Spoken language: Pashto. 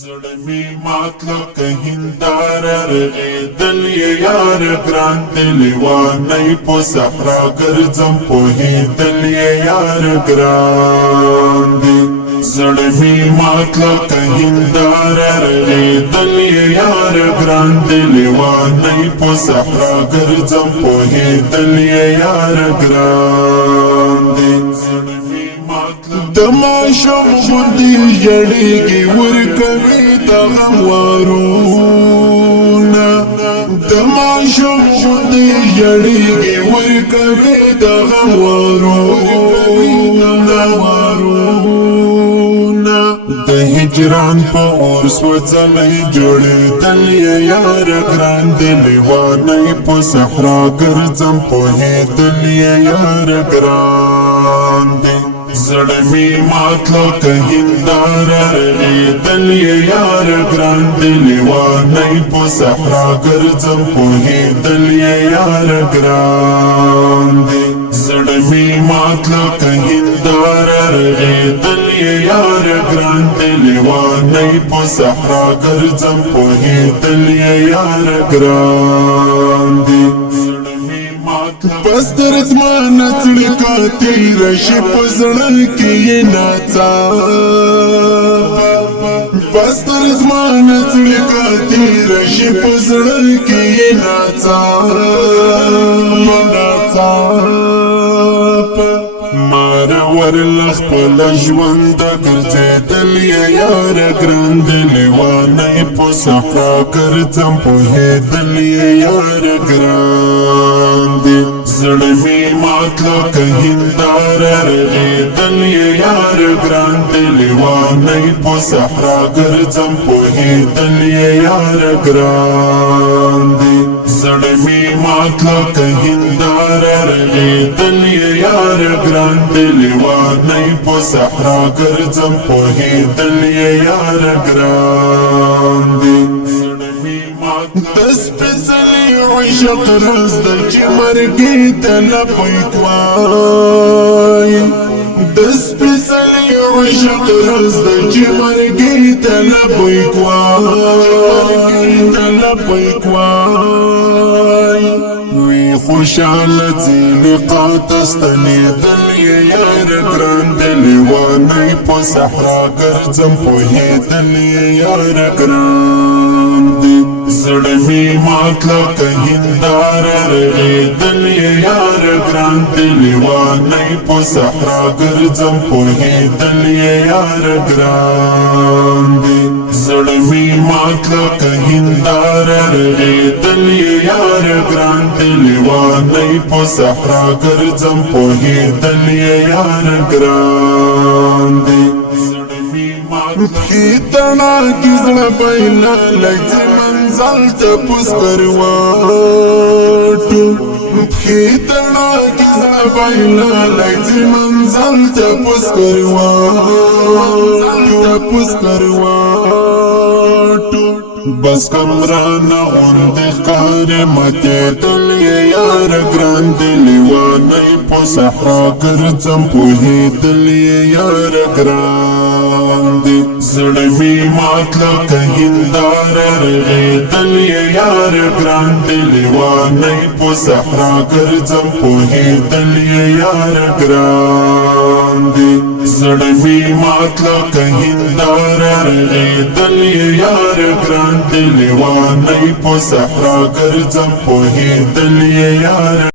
زړه می ماتلو که هنداره رغېدل یې یار ګران دی لیوانی په صحرا ګرځم پوهېدل یې یار ګران دی زړه می ماتلو که هنداره رغېدل یې یار ګران دی لیوانی په صحرا ګرځم پوهېدل یې یار ګران دی د ماشوم غوندې ژړېږي ورکوي د غم وارونه د ماشوم غوندې ژړېږي ورکوي د غم وارونه د هجران په اور سوځلی جوړېدل یې یار ګران دی لیوانی په صحرا ګرځم پوهېدل یې یار ګران دی زړه می ماتلو که هنداره رغېدل یې یار ګران دی لیوانی په صحرا ګرځم پوهېدل یې یار ګران دی زړه می ماتلو که هنداره رغېدل یې یار ګران دی لیوانی په صحرا ګرځم پوهېدل یې یار ګران دی بس درځمان څړکا تیر شي په زړه کې یې ناڅاپه بس درځمان څړکا تیر شي په زړه کې یې ناڅاپه مار ورلخ خپل ژوند ګرځېدل یې یار ګران دی لیوانی په صحرا ګرځم پوهېدل یې یار ګران دی زړه می ماتلو که هنداره رغېدل یې یار ګران دی لیوانی په صحرا ګرځم پوهېدل یې یار ګران دی زړه می ماتلو که هنداره رغېدل یې یار ګران دی لیوانی په صحرا ګرځم پوهېدل یې یار ګران دی د سپېڅلي عشق راز ده چې مرګي ته لبیک وایي د سپېڅلي عشق راز ده چې مرګي ته لبیک وایي وی خوشاله ځي لقا ته ستنېدل یې یار ګران دی لیوانی په صحرا ګرځم پوهېدل یې یار ګران دی زړه می ماتلو که هنداره رغېدل یې یار ګران دی لیوانی په صحرا ګرځم پوهېدل یې یار ګران دی زړه می ماتلو که هنداره رغېدل یې یار ګران دی لیوانی په صحرا ګرځم پوهېدل یې یار ګران دی پښې تڼاکې زړه بینا لځي منزل ته پسکرواټو پښې تڼاکې زړه بینا لځي منزل ته پسکرواټو بس کمرانه غوندې ښکارې ماتېدل یې یار ګران دی لیوانی په صحرا ګرځم پوهېدل یې یار ګران دی زړه می ماتلو که هنداره رغېدل یې یار ګران دی لیوانی په صحرا ګرځم پوهېدل یې یار ګران دی زړه می ماتلو که هنداره رغېدل یې یار ګران دی لیوانی په صحرا ګرځم پوهېدل یې یار